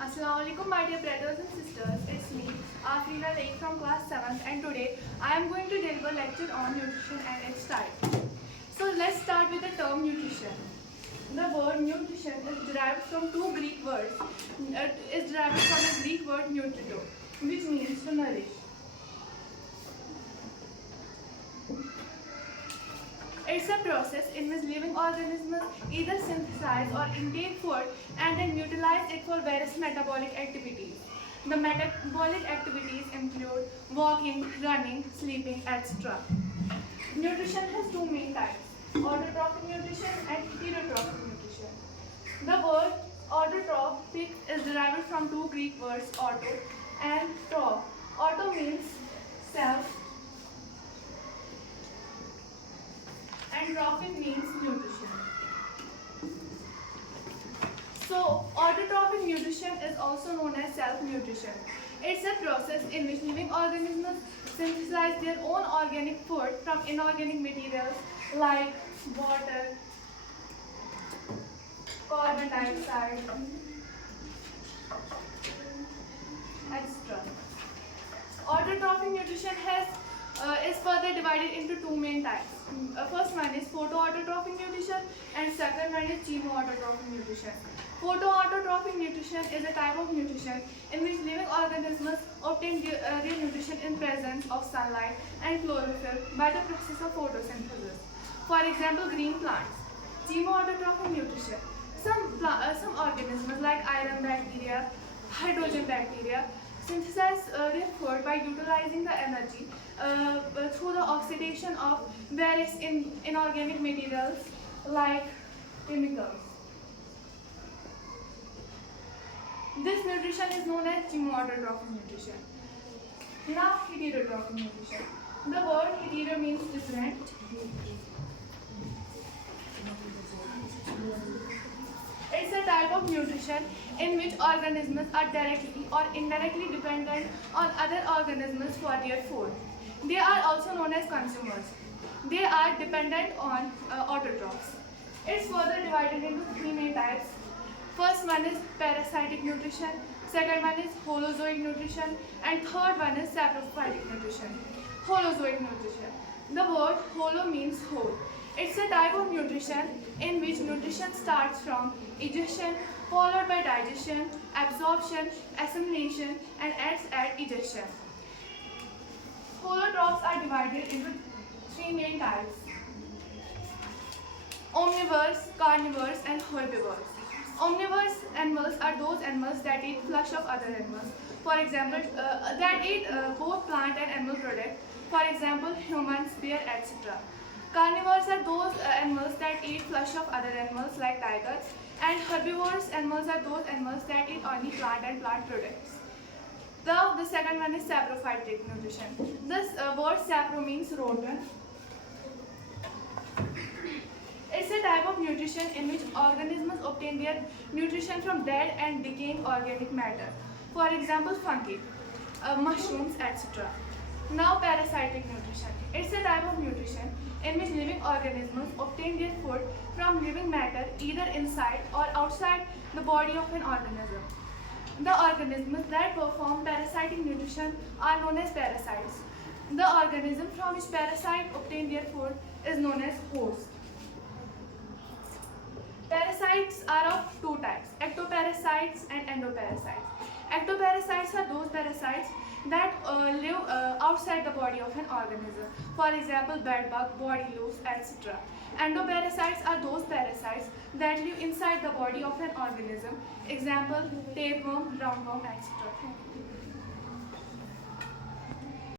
Assalamualaikum my dear brothers and sisters, it's me Afrina Lake from class 7th and today I am going to deliver lecture on nutrition and its types. So let's start with the term nutrition. The word nutrition is derived from two Greek words. It is derived from the Greek word nutrito, which means to nourish. It's a process in which living organisms either synthesize or intake food and then utilize it for various metabolic activities. The metabolic activities include walking, running, sleeping, etc. Nutrition has two main types, autotrophic nutrition and heterotrophic nutrition. The word autotrophic is derived from two Greek words, auto and troph. Auto means self and trophic means nutrition. So, autotrophic nutrition is also known as self-nutrition. It's a process in which living organisms synthesize their own organic food from inorganic materials like water, carbon dioxide, etc. Autotrophic nutrition is further divided into two main types. First one is photoautotrophic nutrition and second one is chemoautotrophic nutrition. Photoautotrophic nutrition is a type of nutrition in which living organisms obtain their nutrition in presence of sunlight and chlorophyll by the process of photosynthesis. For example, green plants. Chemoautotrophic nutrition. Some organisms like iron bacteria, hydrogen bacteria synthesize their food by utilizing the energy through the oxidation of various inorganic materials like chemicals. This nutrition is known as chemoautotrophic nutrition. Now, heterotrophic nutrition. The word hetero means different. It's a type of nutrition in which organisms are directly or indirectly dependent on other organisms for their food. They are also known as consumers. They are dependent on autotrophs. It's further divided into three main types. First one is parasitic nutrition, second one is holozoic nutrition, and third one is saprophytic nutrition. Holozoic nutrition. The word holo means whole. It's a type of nutrition in which nutrition starts from egestion, followed by digestion, absorption, assimilation, and ends at egestion. Holotrophs are divided into three main types: omnivores, carnivores, and herbivores. Omnivorous animals are those animals that eat flesh of other animals. For example, that eat both plant and animal products. For example, humans, bear, etc. Carnivores are those animals that eat flesh of other animals like tigers, and herbivorous animals are those animals that eat only plant and plant products. The second one is saprophytic nutrition. This word sapro means rodent. It's a type of nutrition in which organisms obtain their nutrition from dead and decaying organic matter. For example, fungi, mushrooms, etc. Now, parasitic nutrition. It's a type of nutrition in which living organisms obtain their food from living matter either inside or outside the body of an organism. The organisms that perform parasitic nutrition are known as parasites. The organism from which parasites obtain their food is known as host. Parasites are of two types, ectoparasites and endoparasites. Ectoparasites are those parasites that live outside the body of an organism. For example, bedbug, body louse, etc. Endoparasites are those parasites that live inside the body of an organism. Example, tapeworm, roundworm, etc. Thank you.